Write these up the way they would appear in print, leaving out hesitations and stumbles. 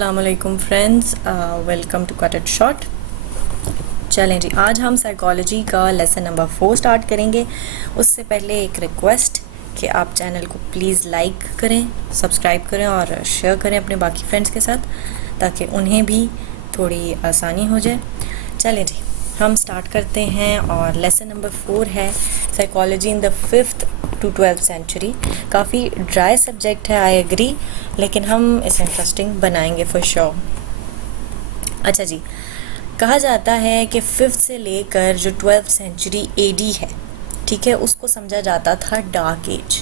अस्सलामुअलैकुम friends, welcome to cut it short. चलें जी, आज हम साइकोलॉजी का लेसन नंबर 4 स्टार्ट करेंगे। उससे पहले एक रिक्वेस्ट कि आप चैनल को प्लीज़ लाइक करें, सब्सक्राइब करें और शेयर करें अपने बाकी फ्रेंड्स के साथ, ताकि उन्हें भी थोड़ी आसानी हो जाए। चलें जी, हम स्टार्ट करते हैं और लेसन नंबर 4 है psychology in the 5th to 12th century. काफ़ी ड्राई सब्जेक्ट है, आई एग्री, लेकिन हम इसे इंटरेस्टिंग बनाएंगे फॉर श्योर। अच्छा जी, कहा जाता है कि 5th से लेकर जो 12th सेंचुरी एडी है, ठीक है, उसको समझा जाता था डार्क एज।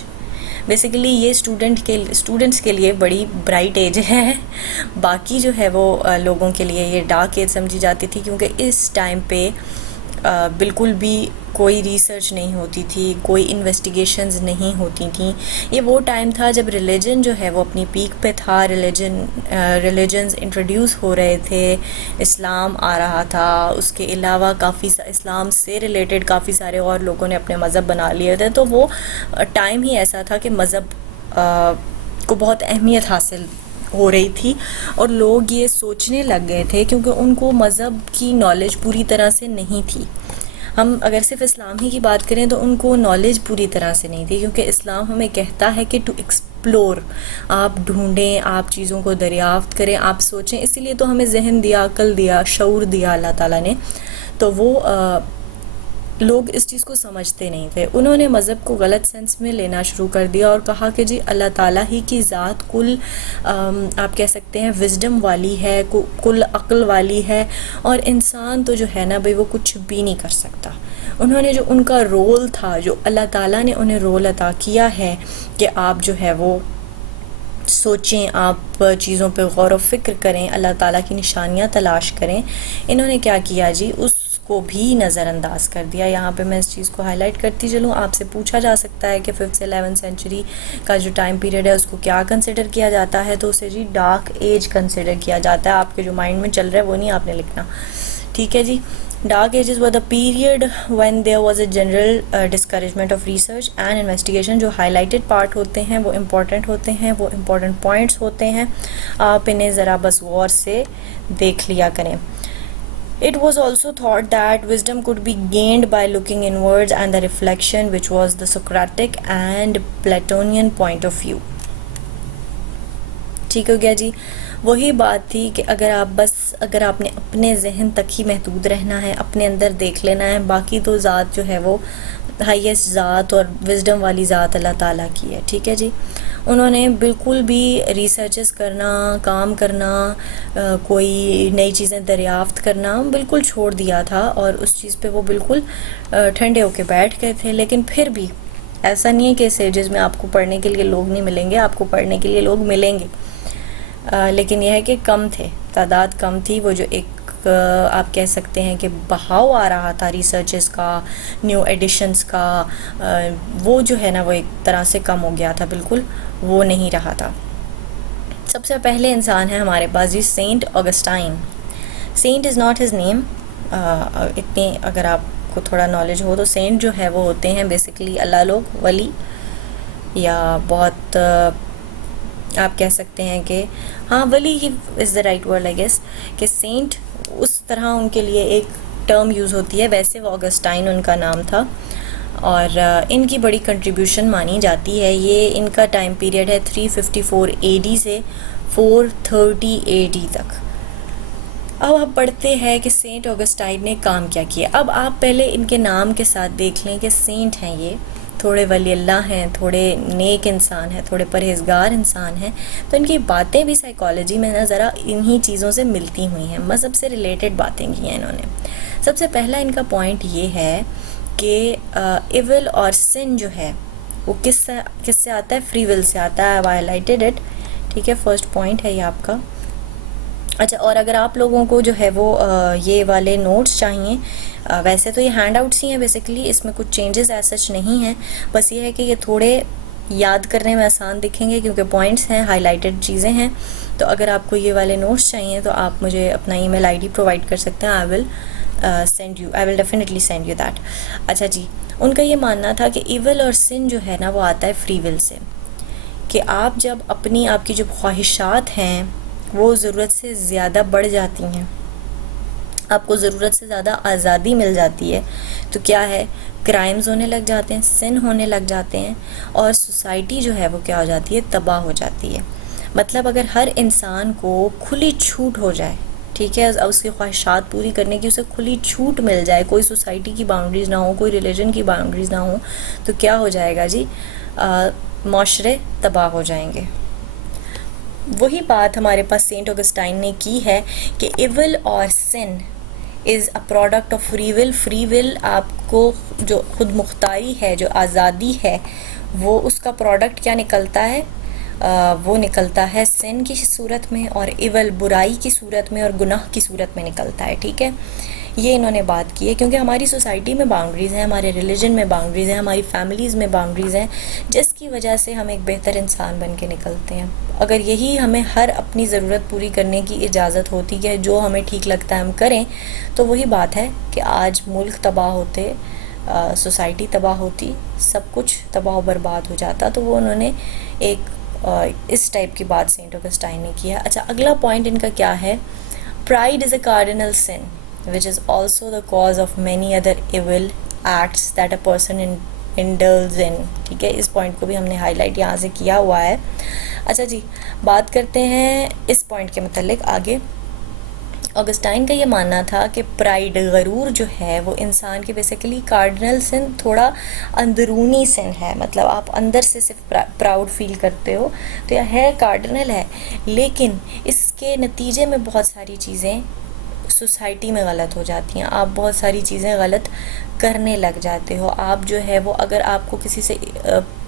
बेसिकली ये स्टूडेंट्स के लिए बड़ी ब्राइट एज है। बाकी जो है वो लोगों के लिए ये डार्क एज समझी जाती थी, क्योंकि इस टाइम पे बिल्कुल भी कोई रिसर्च नहीं होती थी, कोई इन्वेस्टिगेशंस नहीं होती थी। ये वो टाइम था जब रिलीजन जो है वो अपनी पीक पे था। रिलीजन्स इंट्रोड्यूस हो रहे थे, इस्लाम आ रहा था, उसके अलावा काफ़ी इस्लाम से रिलेटेड काफ़ी सारे और लोगों ने अपने मज़हब बना लिए थे। तो वो टाइम ही ऐसा था कि मज़हब को बहुत अहमियत हासिल हो रही थी और लोग ये सोचने लग गए थे, क्योंकि उनको मज़हब की नॉलेज पूरी तरह से नहीं थी। हम अगर सिर्फ इस्लाम ही की बात करें तो उनको नॉलेज पूरी तरह से नहीं थी, क्योंकि इस्लाम हमें कहता है कि टू एक्सप्लोर, आप ढूंढें, आप चीज़ों को दरियाफ्त करें, आप सोचें। इसीलिए तो हमें जहन दिया, अक्ल दिया, शऊर दिया अल्लाह ताला ने। तो वो लोग इस चीज़ को समझते नहीं थे। उन्होंने मज़हब को गलत सेंस में लेना शुरू कर दिया और कहा कि जी अल्लाह ताला ही की ज़ात कुल आप कह सकते हैं विजडम वाली है, कुल अक्ल वाली है, और इंसान तो जो है ना भाई वो कुछ भी नहीं कर सकता। उन्होंने जो उनका रोल था, जो अल्लाह ताला ने उन्हें रोल अता किया है कि आप जो है वो सोचें, आप चीज़ों पे गौर व फिक्र करें, अल्लाह ताला की निशानियाँ तलाश करें, इन्होंने क्या किया जी, उसको भी नज़रअंदाज कर दिया। यहाँ पे मैं इस चीज़ को हाईलाइट करती चलूँ। आपसे पूछा जा सकता है कि 5th से 11th सेंचुरी का जो टाइम पीरियड है उसको क्या कंसिडर किया जाता है, तो उसे जी डार्क एज कंसिडर किया जाता है। आपके जो माइंड में चल रहा है वो नहीं आपने लिखना, ठीक है जी। Dark ages were the period when there was a general discouragement of research and investigation। जो highlighted part होते हैं वो important होते हैं, वो important points होते हैं, आप इन्हें ज़रा बस गौर से देख लिया करें। It was also thought that wisdom could be gained by looking inwards and the reflection, which was the Socratic and Platonian point of view। ठीक हो गया जी। वही बात थी कि अगर आपने अपने जहन तक ही महदूद रहना है, अपने अंदर देख लेना है, बाकी तो ज़ात जो है वो हाईएस्ट ज़ात और विजडम वाली ज़ात अल्लाह ताला की है, ठीक है जी। उन्होंने बिल्कुल भी रिसर्चेस करना, काम करना, कोई नई चीज़ें दरियाफ्त करना बिल्कुल छोड़ दिया था, और उस चीज़ पे वो बिल्कुल ठंडे होके बैठ गए थे। लेकिन फिर भी ऐसा नहीं है कि सेजेस में आपको पढ़ने के लिए लोग नहीं मिलेंगे, आपको पढ़ने के लिए लोग मिलेंगे, लेकिन यह है कि कम थे, तादाद कम थी। वो जो एक आप कह सकते हैं कि बहाव आ रहा था रिसर्चेस का, न्यू एडिशंस का, वो जो है ना वो एक तरह से कम हो गया था, बिल्कुल वो नहीं रहा था। सबसे पहले इंसान है हमारे पास जी saint Augustine. Saint is not his name. इतनी अगर आपको थोड़ा नॉलेज हो तो सेंट जो है वो होते हैं बेसिकली अल्लाह लोग, वली, या बहुत आप कह सकते हैं कि हाँ वली ही is the right word I guess, कि सेंट उस तरह उनके लिए एक टर्म यूज़ होती है। वैसे वो ऑगस्टाइन उनका नाम था और इनकी बड़ी कंट्रीब्यूशन मानी जाती है। ये इनका टाइम पीरियड है 354 एडी से 430 एडी तक। अब आप पढ़ते हैं कि सेंट ऑगस्टाइन ने काम क्या किया। अब आप पहले इनके नाम के साथ देख लें कि सेंट हैं, ये थोड़े वली अल्लाह हैं, थोड़े नेक इंसान हैं, थोड़े परहेज़गार इंसान हैं। तो इनकी बातें भी साइकोलॉजी में ना ज़रा इन्हीं चीज़ों से मिलती हुई हैं, मज़हब से रिलेटेड बातें की हैं इन्होंने। सबसे पहला इनका पॉइंट ये है कि इविल और सिन जो है वो किससे आता है, फ्री विल से आता है। आई हाइलाइटेड इट, ठीक है, फर्स्ट पॉइंट है ये आपका। अच्छा, और अगर आप लोगों को जो है वो ये वाले नोट्स चाहिए, वैसे तो ये हैंड आउट्स ही हैं बेसिकली, इसमें कुछ चेंजेस ऐसा सच नहीं है, बस ये है कि ये थोड़े याद करने में आसान दिखेंगे क्योंकि पॉइंट्स हैं, हाईलाइटेड चीज़ें हैं। तो अगर आपको ये वाले नोट्स चाहिए तो आप मुझे अपना ईमेल आईडी प्रोवाइड कर सकते हैं। I will definitely send you that. अच्छा जी, उनका ये मानना था कि इविल और सिन जो है ना वो आता है फ्री विल से, कि आप जब आपकी जो ख्वाहिशात हैं, वो ज़रूरत से ज़्यादा बढ़ जाती हैं, आपको ज़रूरत से ज़्यादा आज़ादी मिल जाती है, तो क्या है, क्राइम्स होने लग जाते हैं, सिन होने लग जाते हैं, और सोसाइटी जो है वो क्या हो जाती है, तबाह हो जाती है। मतलब अगर हर इंसान को खुली छूट हो जाए, ठीक है, अब उसकी ख्वाहिशात पूरी करने की उसे खुली छूट मिल जाए, कोई सोसाइटी की बाउंड्रीज़ ना हो, कोई रिलीजन की बाउंड्रीज़ ना हो, तो क्या हो जाएगा जी, माशरे तबाह हो जाएंगे। वही बात हमारे पास सेंट ऑगस्टाइन ने की है कि इविल और sin is a product of free will. Free will आपको जो खुद मुख्तारी है, जो आज़ादी है, वो उसका प्रोडक्ट क्या निकलता है, वो निकलता है सिन की सूरत में, और इवल बुराई की सूरत में और गुनाह की सूरत में निकलता है। ठीक है, ये इन्होंने बात की है क्योंकि हमारी सोसाइटी में बाउंड्रीज़ हैं, हमारे रिलीजन में बाउंड्रीज़ हैं, हमारी फैमिलीज़ में बाउंड्रीज़ हैं, जिसकी वजह से हम एक बेहतर इंसान बन के निकलते हैं। अगर यही हमें हर अपनी ज़रूरत पूरी करने की इजाज़त होती है, जो हमें ठीक लगता है हम करें, तो वही बात है कि आज मुल्क तबाह होते, सोसाइटी तबाह होती, सब कुछ तबाह बर्बाद हो जाता। तो वो उन्होंने एक इस टाइप की बात सेंट ऑगस्टाइन ने की है। अच्छा, अगला पॉइंट इनका क्या है, pride is a cardinal sin which is also the cause of many other evil acts that a person indulges in। ठीक है, इस पॉइंट को भी हमने हाईलाइट यहाँ से किया हुआ है। अच्छा जी, बात करते हैं इस पॉइंट के मतलब आगे। ऑगस्टाइन का ये मानना था कि प्राइड, गरूर जो है, वो इंसान की बेसिकली कार्डिनल सिन, थोड़ा अंदरूनी सिन है, मतलब आप अंदर से सिर्फ प्राउड फील करते हो, तो यह है कार्डिनल है, लेकिन इसके नतीजे में बहुत सारी चीज़ें सोसाइटी में गलत हो जाती हैं, आप बहुत सारी चीज़ें गलत करने लग जाते हो। आप जो है वो, अगर आपको किसी से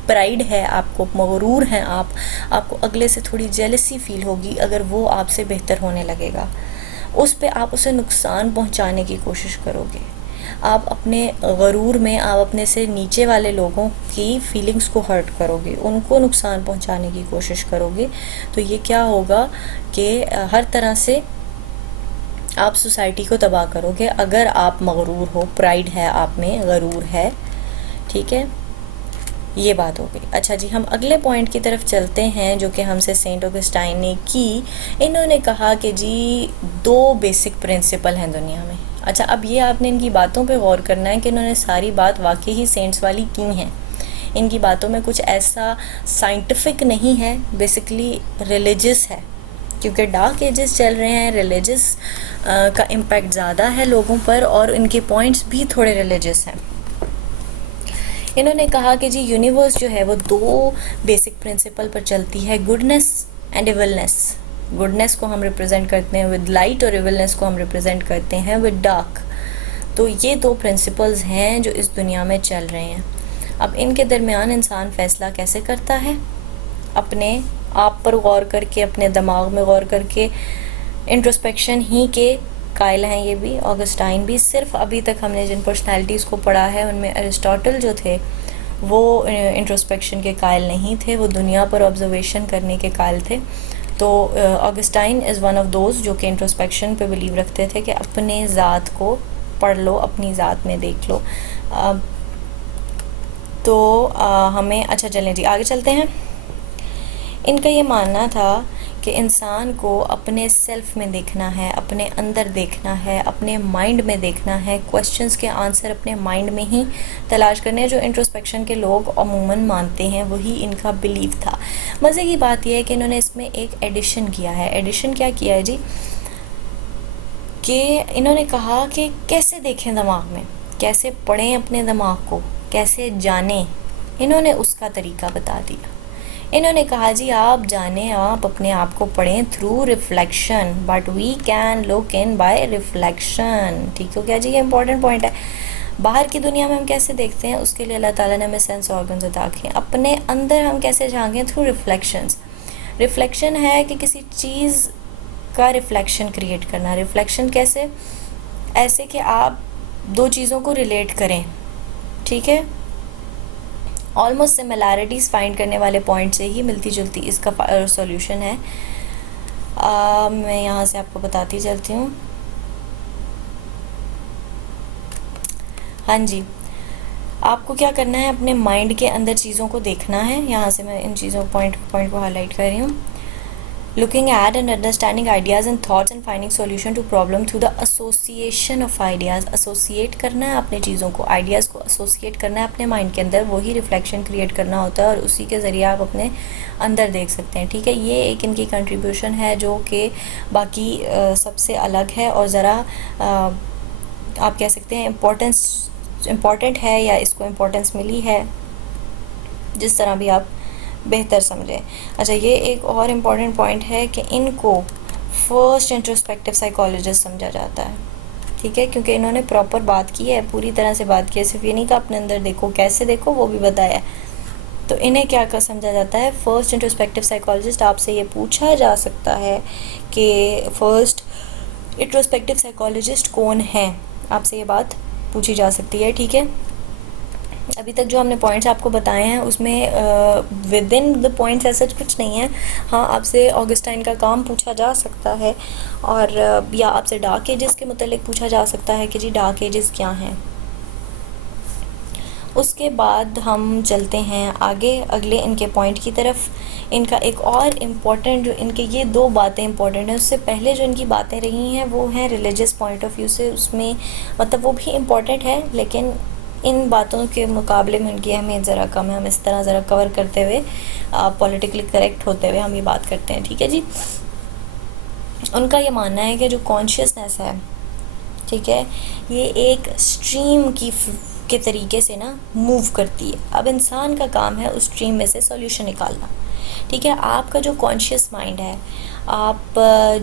प्राइड है, आपको मगरूर हैं, आपको अगले से थोड़ी जेलसी फील होगी अगर वो आपसे बेहतर होने लगेगा, उस पे आप उसे नुकसान पहुंचाने की कोशिश करोगे। आप अपने गरूर में आप अपने से नीचे वाले लोगों की फीलिंग्स को हर्ट करोगे, उनको नुकसान पहुंचाने की कोशिश करोगे, तो ये क्या होगा कि हर तरह से आप सोसाइटी को तबाह करोगे अगर आप मगरूर हो, प्राइड है आप में, गरूर है। ठीक है, ये बात हो गई। अच्छा जी, हम अगले पॉइंट की तरफ चलते हैं जो कि हमसे सेंट ऑगस्टाइन ने की। इन्होंने कहा कि जी 2 बेसिक प्रिंसिपल हैं दुनिया में। अच्छा, अब ये आपने इनकी बातों पे गौर करना है कि इन्होंने सारी बात वाकई ही सेंट्स वाली की हैं। इनकी बातों में कुछ ऐसा साइंटिफिक नहीं है, बेसिकली रिलीजियस है, क्योंकि डार्क एजेस चल रहे हैं, रिलीजियस का इम्पैक्ट ज़्यादा है लोगों पर, और इनके पॉइंट्स भी थोड़े रिलीजियस हैं। इन्होंने कहा कि जी यूनिवर्स जो है वो 2 बेसिक प्रिंसिपल पर चलती है, गुडनेस एंड इविलनेस। गुडनेस को हम रिप्रेजेंट करते हैं विद लाइट, और इविलनेस को हम रिप्रेजेंट करते हैं विद डार्क। तो ये 2 प्रिंसिपल्स हैं जो इस दुनिया में चल रहे हैं। अब इनके दरमियान इंसान फ़ैसला कैसे करता है, अपने आप पर गौर करके, अपने दिमाग में गौर करके। इंट्रोस्पेक्शन ही के कायल हैं ये भी, ऑगस्टाइन भी। सिर्फ अभी तक हमने जिन पर्सनालिटीज़ को पढ़ा है उनमें अरिस्टोटल जो थे वो इंट्रोस्पेक्शन के कायल नहीं थे, वो दुनिया पर ऑब्जर्वेशन करने के कायल थे। तो Augustine is one of those जो कि इंट्रोस्पेक्शन पे बिलीव रखते थे कि अपने ज़ात को पढ़ लो, अपनी ज़ात में देख लो। हमें, अच्छा चलें जी आगे चलते हैं। इनका ये मानना था कि इंसान को अपने सेल्फ में देखना है, अपने अंदर देखना है, अपने माइंड में देखना है, क्वेश्चंस के आंसर अपने माइंड में ही तलाश करने हैं। जो इंट्रोस्पेक्शन के लोग अमूमन मानते हैं वही इनका बिलीव था। मज़े की बात यह है कि इन्होंने इसमें एक एडिशन किया है। एडिशन क्या किया है जी, कि इन्होंने कहा कि कैसे देखें दिमाग में, कैसे पढ़ें अपने दिमाग को, कैसे जानें, इन्होंने उसका तरीका बता दिया। इन्होंने कहा जी आप जानें, आप अपने आप को पढ़ें through reflection, but we can look in by reflection. ठीक हो गया जी, ये इंपॉर्टेंट पॉइंट है। बाहर की दुनिया में हम कैसे देखते हैं, उसके लिए अल्लाह ताला ने हमें सेंस ऑर्गन्स अता किए। अपने अंदर हम कैसे झांकें, थ्रू रिफ्लेक्शंस। रिफ्लेक्शन है कि किसी चीज़ का रिफ्लेक्शन क्रिएट करना। रिफ्लेक्शन कैसे, ऐसे कि आप 2 चीज़ों को रिलेट करें, ठीक है, ऑलमोस्ट सिमिलैरिटीज़ फाइंड करने वाले पॉइंट से ही मिलती जुलती इसका सॉल्यूशन है। मैं यहाँ से आपको बताती चलती हूँ। हाँ जी, आपको क्या करना है, अपने माइंड के अंदर चीज़ों को देखना है। यहाँ से मैं इन चीज़ों पॉइंट को हाईलाइट कर रही हूँ। looking at and understanding ideas and thoughts and finding solution to problem through the association of ideas. associate करना है अपने चीज़ों को, ideas को associate करना है अपने mind के अंदर, वही reflection create करना होता है और उसी के ज़रिए आप अपने अंदर देख सकते हैं, ठीक है। ये एक इनकी contribution है जो कि बाकी सबसे अलग है और ज़रा आप कह सकते हैं इम्पोर्टेंट है या इसको इम्पोर्टेंस मिली है, जिस तरह भी आप बेहतर समझें। अच्छा, ये एक और इम्पॉर्टेंट पॉइंट है कि इनको फर्स्ट इंट्रोस्पेक्टिव साइकोलॉजिस्ट समझा जाता है, ठीक है, क्योंकि इन्होंने प्रॉपर बात की है, पूरी तरह से बात की है, सिर्फ ये नहीं कि अपने अंदर देखो, कैसे देखो वो भी बताया है। तो इन्हें क्या कर समझा जाता है, फर्स्ट इंट्रोस्पेक्टिव साइकोलॉजिस्ट। आपसे ये पूछा जा सकता है कि फर्स्ट इंट्रोस्पेक्टिव साइकोलॉजिस्ट कौन है, आपसे ये बात पूछी जा सकती है, ठीक है। अभी तक जो हमने पॉइंट्स आपको बताए हैं उसमें विद इन द पॉइंट्स ऐसा कुछ नहीं है। हाँ, आपसे ऑगस्टाइन का काम पूछा जा सकता है और या आपसे डार्क एजेस के मुतालिक पूछा जा सकता है कि जी डार्क एजेस क्या हैं। उसके बाद हम चलते हैं आगे अगले इनके पॉइंट की तरफ। इनका एक और इम्पॉर्टेंट जो इनके ये दो बातें इम्पॉर्टेंट हैं, उससे पहले जो इनकी बातें रही हैं वो हैं रिलीजियस पॉइंट ऑफ व्यू से, उसमें मतलब वो भी इम्पॉर्टेंट है लेकिन इन बातों के मुकाबले में उनकी अहमियत ज़रा कम है। हम इस तरह ज़रा कवर करते हुए पॉलिटिकली करेक्ट होते हुए हम ये बात करते हैं, ठीक है जी। उनका ये मानना है कि जो कॉन्शियसनेस है, ठीक है, ये एक स्ट्रीम के तरीके से ना मूव करती है। अब इंसान का काम है उस स्ट्रीम में से सॉल्यूशन निकालना, ठीक है। आपका जो कॉन्शियस माइंड है, आप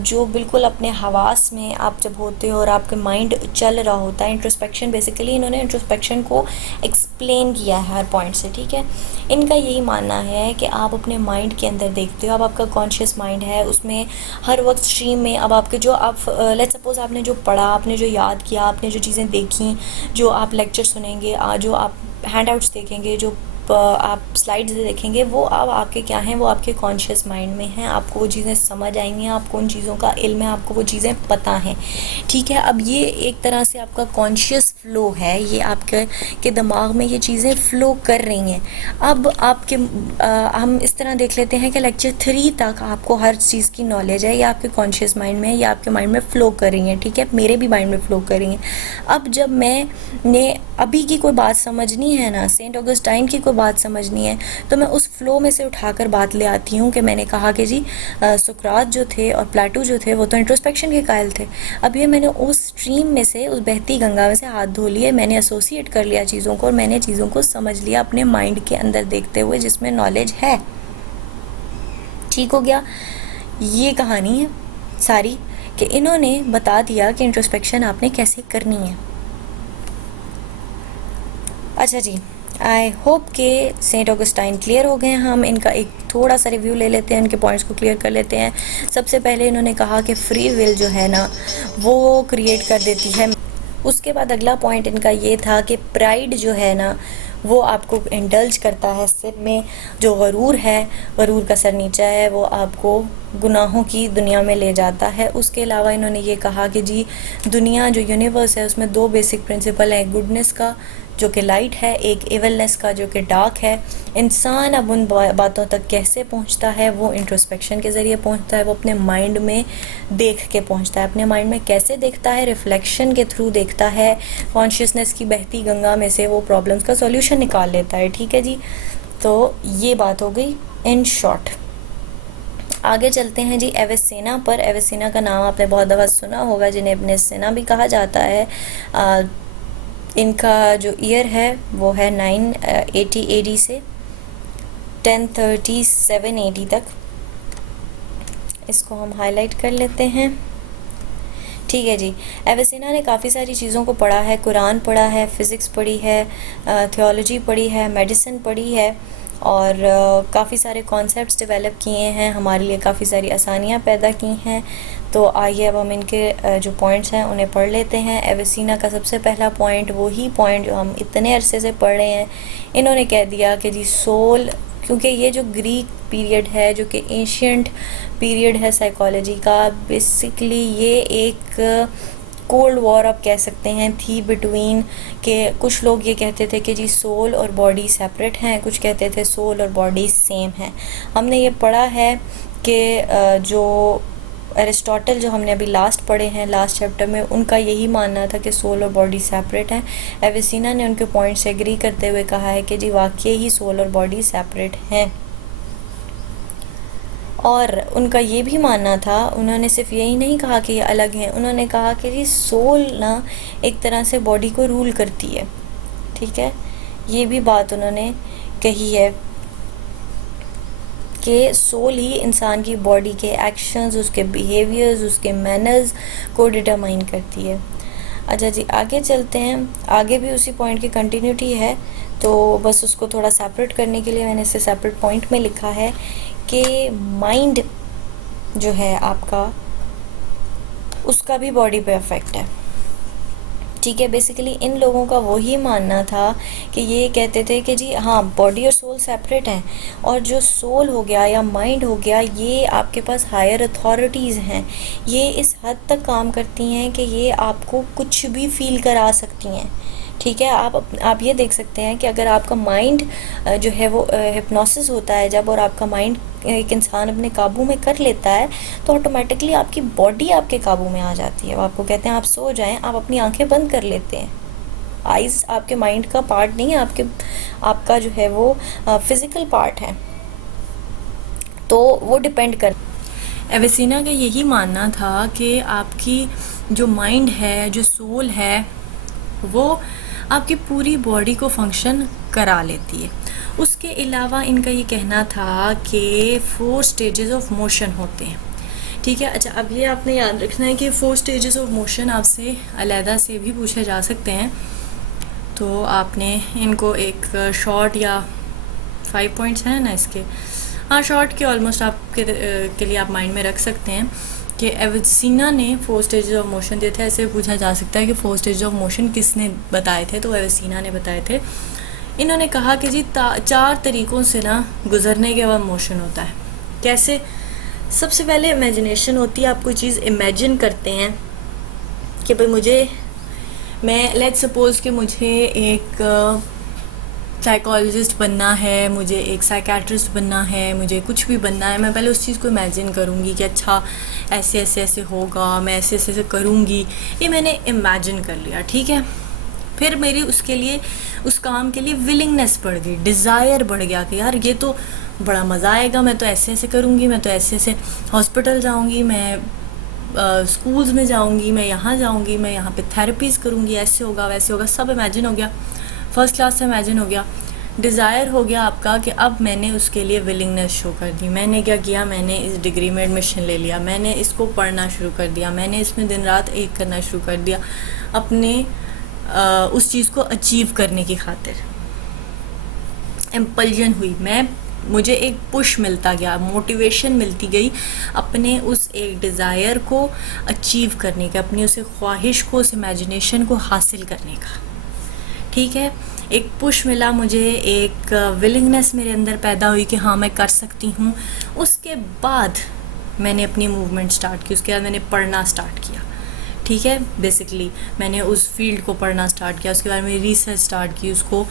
जो बिल्कुल अपने हवास में आप जब होते हो और आपके माइंड चल रहा होता है, इंट्रोस्पेक्शन बेसिकली इन्होंने इंट्रोस्पेक्शन को एक्सप्लेन किया है हर पॉइंट से, ठीक है। इनका यही मानना है कि आप अपने माइंड के अंदर देखते हो, अब आपका कॉन्शियस माइंड है उसमें हर वक्त स्ट्रीम में अब आपके जो आप लेट्स सपोज आपने जो पढ़ा, आपने जो याद किया, आपने जो चीज़ें देखी, जो आप लेक्चर सुनेंगे, जो आप हैंड आउट्स देखेंगे, जो आप स्लाइड्स देखेंगे, वो अब आपके क्या हैं, वो आपके कॉन्शियस माइंड में हैं। आपको वो चीज़ें समझ आएंगी, आपको उन चीज़ों का इल्म है, आपको वो चीज़ें पता हैं, ठीक है। अब ये एक तरह से आपका कॉन्शियस फ्लो है, ये आपके दिमाग में ये चीज़ें फ़्लो कर रही हैं। अब आपके हम इस तरह देख लेते हैं कि लेक्चर 3 तक आपको हर चीज़ की नॉलेज है, या आपके कॉन्शियस माइंड में या आपके माइंड में फ़्लो कर रही हैं, ठीक है, मेरे भी माइंड में फ़्लो कर रही हैं। अब जब मैंने अभी की कोई बात समझनी है ना, सेंट ऑगस्टाइन की कोई बात समझनी है, तो मैं उस फ्लो में से उठाकर बात ले आती हूँ कि मैंने कहा कि जी सुकरात जो थे और प्लेटो जो थे वो तो इंट्रोस्पेक्शन के कायल थे। अब ये मैंने उस स्ट्रीम में से, उस बहती गंगा में से हाथ धो लिए, मैंने एसोसिएट कर लिया चीज़ों को और मैंने चीज़ों को समझ लिया अपने माइंड के अंदर देखते हुए जिसमें नॉलेज है, ठीक हो गया। ये कहानी है सारी कि इन्होंने बता दिया कि इंट्रोस्पेक्शन आपने कैसे करनी है। अच्छा जी, आई होप के सेंट ऑगस्टाइन क्लियर हो गए। हम इनका एक थोड़ा सा रिव्यू ले लेते हैं, इनके पॉइंट्स को क्लियर कर लेते हैं। सबसे पहले इन्होंने कहा कि फ्री विल जो है ना वो क्रिएट कर देती है। उसके बाद अगला पॉइंट इनका ये था कि प्राइड जो है ना वो आपको इंडल्ज करता है, सिर में जो गरूर है, गरूर का सर नीचा है, वो आपको गुनाहों की दुनिया में ले जाता है। उसके अलावा इन्होंने ये कहा कि जी दुनिया जो यूनिवर्स है उसमें दो बेसिक प्रिंसिपल हैं, गुडनेस का जो कि लाइट है, एक इवलनेस का जो कि डार्क है। इंसान अब उन बातों तक कैसे पहुंचता है, वो इंट्रोस्पेक्शन के ज़रिए पहुंचता है, वो अपने माइंड में देख के पहुंचता है। अपने माइंड में कैसे देखता है, रिफ्लेक्शन के थ्रू देखता है, कॉन्शियसनेस की बहती गंगा में से वो प्रॉब्लम्स का सॉल्यूशन निकाल लेता है, ठीक है जी। तो ये बात हो गई इन शॉर्ट। आगे चलते हैं जी एविसेना पर। एविसेना का नाम आपने बहुत दफ़ा सुना होगा, जिन्हें इब्न सीना भी कहा जाता है। इनका जो ईयर है वो है 980 AD से 1037 AD तक। इसको हम हाईलाइट कर लेते हैं, ठीक है जी। एविसेना ने काफ़ी सारी चीज़ों को पढ़ा है, कुरान पढ़ा है, फ़िज़िक्स पढ़ी है, थियोलॉजी पढ़ी है, मेडिसिन पढ़ी है और काफ़ी सारे कॉन्सेप्ट्स डेवलप किए हैं, हमारे लिए काफ़ी सारी आसानियाँ पैदा की हैं। तो आइए अब हम इनके जो पॉइंट्स हैं उन्हें पढ़ लेते हैं। एविसेना का सबसे पहला पॉइंट, वही पॉइंट जो हम इतने अरसे से पढ़ रहे हैं, इन्होंने कह दिया कि जी सोल, क्योंकि ये जो ग्रीक पीरियड है जो कि एशियंट पीरियड है साइकोलॉजी का, बेसिकली ये एक कोल्ड वॉर आप कह सकते हैं थी बिटवीन के कुछ लोग ये कहते थे कि जी सोल और बॉडी सेपरेट हैं, कुछ कहते थे सोल और बॉडी सेम है। हमने ये पढ़ा है कि जो एरिस्टोटल जो हमने अभी लास्ट पढ़े हैं लास्ट चैप्टर में, उनका यही मानना था कि सोल और बॉडी सेपरेट हैं। एविसीना ने उनके पॉइंट से एग्री करते हुए कहा है कि जी वाकई ही सोल और बॉडी सेपरेट हैं। और उनका ये भी मानना था, उन्होंने सिर्फ यही नहीं कहा कि ये अलग हैं, उन्होंने कहा कि जी सोल ना एक तरह से बॉडी को रूल करती है, ठीक है। ये भी बात उन्होंने कही है कि सोल ही इंसान की बॉडी के एक्शंस, उसके बिहेवियर्स, उसके मैनर्स को डिटरमाइन करती है। अच्छा जी, आगे चलते हैं। आगे भी उसी पॉइंट की कंटिन्यूटी है, तो बस उसको थोड़ा सेपरेट करने के लिए मैंने इसे सेपरेट पॉइंट में लिखा है कि माइंड जो है आपका, उसका भी बॉडी पे अफेक्ट है, ठीक है। बेसिकली इन लोगों का वही मानना था कि ये कहते थे कि जी हाँ, बॉडी और सोल सेपरेट हैं, और जो सोल हो गया या माइंड हो गया, ये आपके पास हायर अथॉरिटीज़ हैं, ये इस हद तक काम करती हैं कि ये आपको कुछ भी फील करा सकती हैं, ठीक है। आप ये देख सकते हैं कि अगर आपका माइंड जो है वो हिप्नोसिस होता है जब, और आपका माइंड एक इंसान अपने काबू में कर लेता है, तो ऑटोमेटिकली आपकी बॉडी आपके काबू में आ जाती है। वो आपको कहते हैं आप सो जाएं, आप अपनी आंखें बंद कर लेते हैं। आइज़ आपके माइंड का पार्ट नहीं है, आपका जो है वो फिज़िकल पार्ट है, तो वो डिपेंड कर। एविसीना का यही मानना था कि आपकी जो माइंड है, जो सोल है, वो आपकी पूरी बॉडी को फंक्शन करा लेती है। उसके अलावा इनका ये कहना था कि 4 स्टेजेस ऑफ मोशन होते हैं, ठीक है। अच्छा, अब ये आपने याद रखना है कि 4 स्टेजेस ऑफ मोशन आपसे अलहदा से भी पूछे जा सकते हैं, तो आपने इनको एक शॉर्ट या 5 पॉइंट्स हैं ना इसके, हाँ शॉर्ट के ऑलमोस्ट आपके के लिए आप माइंड में रख सकते हैं कि एविसीना ने 4 स्टेजेस ऑफ मोशन दिए थे। ऐसे पूछा जा सकता है कि 4 स्टेजेस ऑफ मोशन किसने बताए थे, तो एविसीना ने बताए थे। इन्होंने कहा कि जी 4 तरीक़ों से ना गुज़रने के बाद मोशन होता है। कैसे? सबसे पहले इमेजिनेशन होती है, आप कोई चीज़ इमेजिन करते हैं कि भाई मैं लेट्स सपोज़ कि मुझे एक साइकोलॉजिस्ट बनना है, मुझे एक साइकेट्रिस्ट बनना है, मुझे कुछ भी बनना है, मैं पहले उस चीज़ को इमेजिन करूँगी कि अच्छा ऐसे ऐसे ऐसे होगा, मैं ऐसे ऐसे ऐसे करूँगी, ये मैंने इमेजिन कर लिया, ठीक है। फिर मेरी उसके लिए, उस काम के लिए विलिंगनेस बढ़ गई, डिज़ायर बढ़ गया कि यार ये तो बड़ा मज़ा आएगा, मैं तो ऐसे ऐसे करूँगी, मैं तो ऐसे ऐसे हॉस्पिटल जाऊँगी, मैं स्कूल्स में जाऊँगी, मैं यहाँ जाऊँगी, मैं यहाँ पे थेरेपीज़ करूँगी, ऐसे होगा वैसे होगा, सब इमेजिन हो गया, फर्स्ट क्लास से इमेजिन हो गया। डिज़ायर हो गया आपका कि अब मैंने उसके लिए विलिंगनेस शो कर दी। मैंने क्या किया, मैंने इस डिग्री में एडमिशन ले लिया, मैंने इसको पढ़ना शुरू कर दिया, मैंने इसमें दिन रात एक करना शुरू कर दिया अपने उस चीज़ को अचीव करने की खातिर। इम्पल्जन हुई, मुझे एक पुश मिलता गया, मोटिवेशन मिलती गई अपने उस एक डिज़ायर को अचीव करने का, अपनी उस ख्वाहिश को, उस इमेजिनेशन को हासिल करने का, ठीक है। एक पुश मिला मुझे, एक विलिंगनेस मेरे अंदर पैदा हुई कि हाँ मैं कर सकती हूँ। उसके बाद मैंने अपनी मूवमेंट स्टार्ट की, उसके बाद मैंने पढ़ना स्टार्ट किया, ठीक है। बेसिकली मैंने उस फील्ड को पढ़ना स्टार्ट किया, उसके बाद मैंने रिसर्च स्टार्ट की, उसको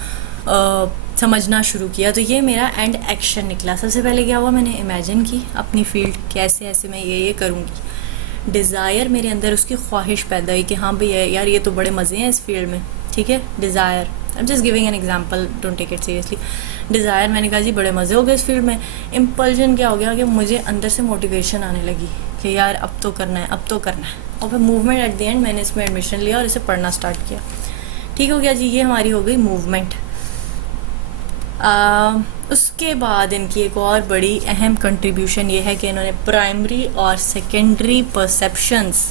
समझना शुरू किया, तो ये मेरा एंड एक्शन निकला। सबसे पहले क्या हुआ, मैंने इमेजिन की अपनी फील्ड, कैसे ऐसे मैं ये करूँगी। डिज़ायर मेरे अंदर, उसकी ख्वाहिश पैदा हुई कि हाँ भाई यार ये तो बड़े मज़े हैं इस फील्ड में, ठीक है। Desire, I am just giving an example, don't take it seriously. Desire, मैंने कहा जी बड़े मज़े हो गए इस फील्ड में। इम्पल्जन क्या हो गया कि मुझे अंदर से मोटिवेशन आने लगी कि यार अब तो करना है, अब तो करना है। और फिर मूवमेंट, एट द एंड मैंने इसमें एडमिशन लिया और इसे पढ़ना स्टार्ट किया, ठीक हो गया जी। ये हमारी हो गई मूवमेंट। उसके बाद इनकी एक और बड़ी अहम कंट्रीब्यूशन ये है कि इन्होंने प्राइमरी और सेकेंडरी परसेप्शंस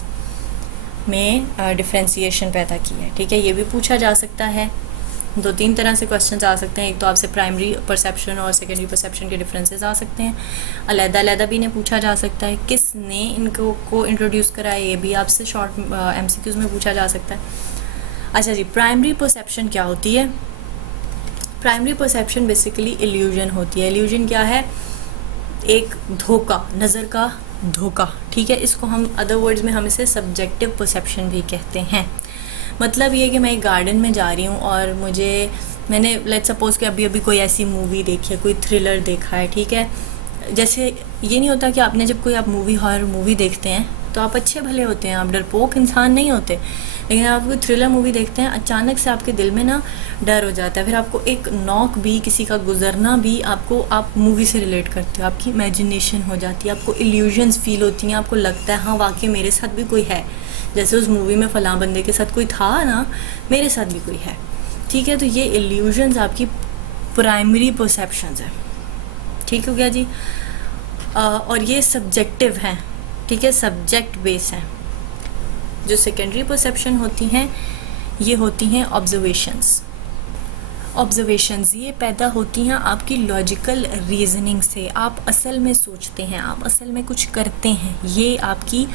में डिफ्रेंसिएशन पैदा की है, ठीक है। ये भी पूछा जा सकता है, 2-3 तरह से क्वेश्चंस आ सकते हैं। एक तो आपसे प्राइमरी परसेप्शन और सेकेंडरी परसेप्शन के डिफरेंसेस आ सकते हैं, अलग-अलग भी इन्हें पूछा जा सकता है। किसने इनको को इंट्रोड्यूस करा है, ये भी आपसे शॉर्ट MCQs में पूछा जा सकता है। अच्छा जी, प्राइमरी परसेप्शन क्या होती है? प्राइमरी परसेप्शन बेसिकली इल्यूजन होती है। इल्यूजन क्या है? एक धोखा, नज़र का धोखा, ठीक है। इसको हम अदर वर्ड्स में हम इसे सब्जेक्टिव परसेप्शन भी कहते हैं। मतलब ये कि मैं एक गार्डन में जा रही हूँ और मैंने लेट्स सपोज़ कि अभी कोई ऐसी मूवी देखी है, कोई थ्रिलर देखा है, ठीक है, जैसे ये नहीं होता कि आपने जब कोई आप हॉरर मूवी देखते हैं तो आप अच्छे भले होते हैं, आप डरपोक इंसान नहीं होते, लेकिन आप कोई थ्रिलर मूवी देखते हैं, अचानक से आपके दिल में ना डर हो जाता है, फिर आपको एक नॉक भी, किसी का गुजरना भी आपको, आप मूवी से रिलेट करते हो, आपकी इमेजिनेशन हो जाती है, आपको इल्यूजन्स फील होती हैं, आपको लगता है हाँ वाकई मेरे साथ भी कोई है, जैसे उस मूवी में फ़लाँ बंदे के साथ कोई था ना, मेरे साथ भी कोई है। ठीक है, तो ये इल्यूजन्स आपकी प्राइमरी परसेप्शंस है। ठीक हो गया जी। और ये सब्जेक्टिव हैं, ठीक है, सब्जेक्ट बेस हैं। जो सेकेंडरी परसेप्शन होती हैं ये होती हैं ऑब्जर्वेशंस। ऑब्जर्वेशंस ये पैदा होती हैं आपकी लॉजिकल रीजनिंग से, आप असल में सोचते हैं, आप असल में कुछ करते हैं, ये आपकी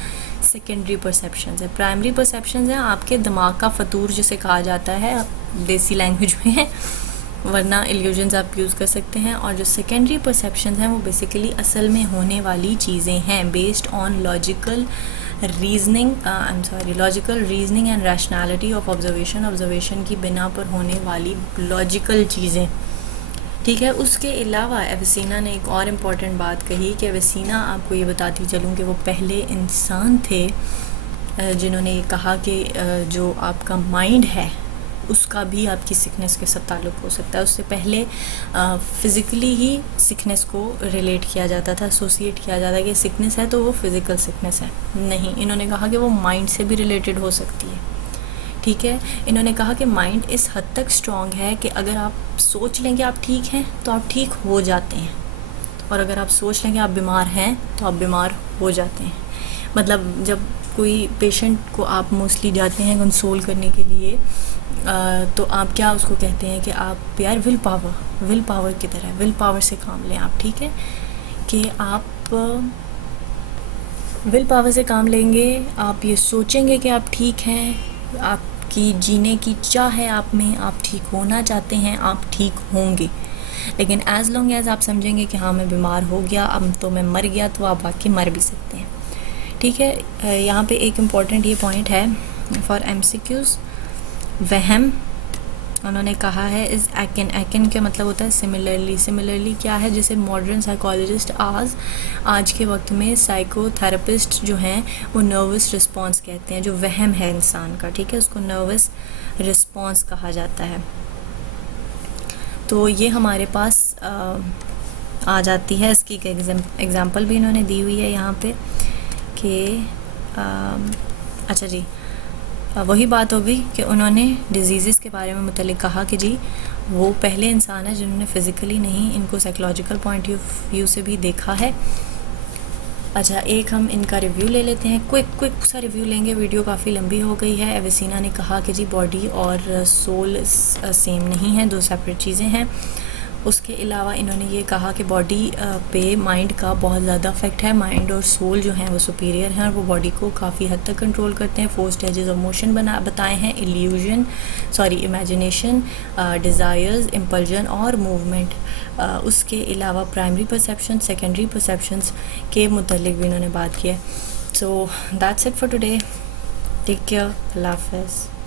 सेकेंडरी परसेप्शंस है। प्राइमरी परसेप्शंस हैं आपके दिमाग का फतूर जिसे कहा जाता है देसी लैंग्वेज में है, वरना इल्यूजन्स आप यूज़ कर सकते हैं। और जो सेकेंडरी परसेप्शंस हैं वो बेसिकली असल में होने वाली चीज़ें हैं, based on logical reasoning and rationality of observation की बिना पर होने वाली लॉजिकल चीज़ें। ठीक है, उसके अलावा एविसीना ने एक और इम्पॉर्टेंट बात कही कि एविसीना, आपको ये बताती चलूँ कि वो पहले इंसान थे जिन्होंने ये कहा कि जो आपका माइंड है उसका भी आपकी सिकनेस के साथ ताल्लुक़ हो सकता है। उससे पहले फ़िज़िकली ही सिकनेस को रिलेट किया जाता था, एसोसिएट किया जाता है कि सिकनेस है तो वो फिज़िकल सिकनेस है। नहीं, इन्होंने कहा कि वो माइंड से भी रिलेटेड हो सकती है। ठीक है, इन्होंने कहा कि माइंड इस हद तक स्ट्रॉन्ग है कि अगर आप सोच लें कि आप ठीक हैं तो आप ठीक हो जाते हैं, और अगर आप सोच लें कि आप बीमार हैं तो आप बीमार हो जाते हैं। मतलब जब कोई पेशेंट को आप मोस्टली जाते हैं कंसोल करने के लिए, तो आप क्या उसको कहते हैं कि आप यार विल पावर की तरह विल पावर से काम लें आप। ठीक है, कि आप विल पावर से काम लेंगे, आप ये सोचेंगे कि आप ठीक हैं, आपकी जीने की चाह है आप में, आप ठीक होना चाहते हैं, आप ठीक होंगे। लेकिन एज़ लॉन्ग एज़ आप समझेंगे कि हाँ मैं बीमार हो गया, अब तो मैं मर गया, तो आप बाकी मर भी सकते हैं। ठीक है, यहाँ पे एक इम्पॉर्टेंट ये पॉइंट है फॉर MCQs, वहम उन्होंने कहा है इज़ एकिन का मतलब होता है सिमिलरली क्या है, जिसे मॉडर्न साइकोलॉजिस्ट आज के वक्त में साइकोथेरेपिस्ट जो हैं वो नर्वस रिस्पॉन्स कहते हैं, जो वहम है इंसान का। ठीक है, उसको नर्वस रिस्पॉन्स कहा जाता है। तो ये हमारे पास आ जाती है, इसकी एग्जांपल भी इन्होंने दी हुई है यहाँ पे कि अच्छा जी, वही बात होगी कि उन्होंने डिजीज़ के बारे में मुतल्लिक़ कहा कि जी वो पहले इंसान है जिन्होंने फ़िज़िकली नहीं, इनको साइकोलॉजिकल पॉइंट ऑफ व्यू से भी देखा है। अच्छा, एक हम इनका रिव्यू ले लेते हैं, क्विक सा रिव्यू लेंगे, वीडियो काफ़ी लंबी हो गई है। एविसीना ने कहा कि जी बॉडी और सोल सेम नहीं है, दो सेपरेट चीज़ें हैं। उसके अलावा इन्होंने ये कहा कि बॉडी पे माइंड का बहुत ज़्यादा इफेक्ट है, माइंड और सोल जो हैं वो सुपीरियर हैं और वो बॉडी को काफ़ी हद तक कंट्रोल करते हैं। 4 स्टेजेस ऑफ मोशन बताए हैं, इमेजिनेशन, डिज़ायर्स, इम्पल्जन और मूवमेंट। उसके अलावा प्राइमरी परसेप्शन, सेकेंडरी परसेप्शंस के मुतल्लिक़ भी इन्होंने बात की है। So that's it for today, take care, अल्लाह हाफ़िज़।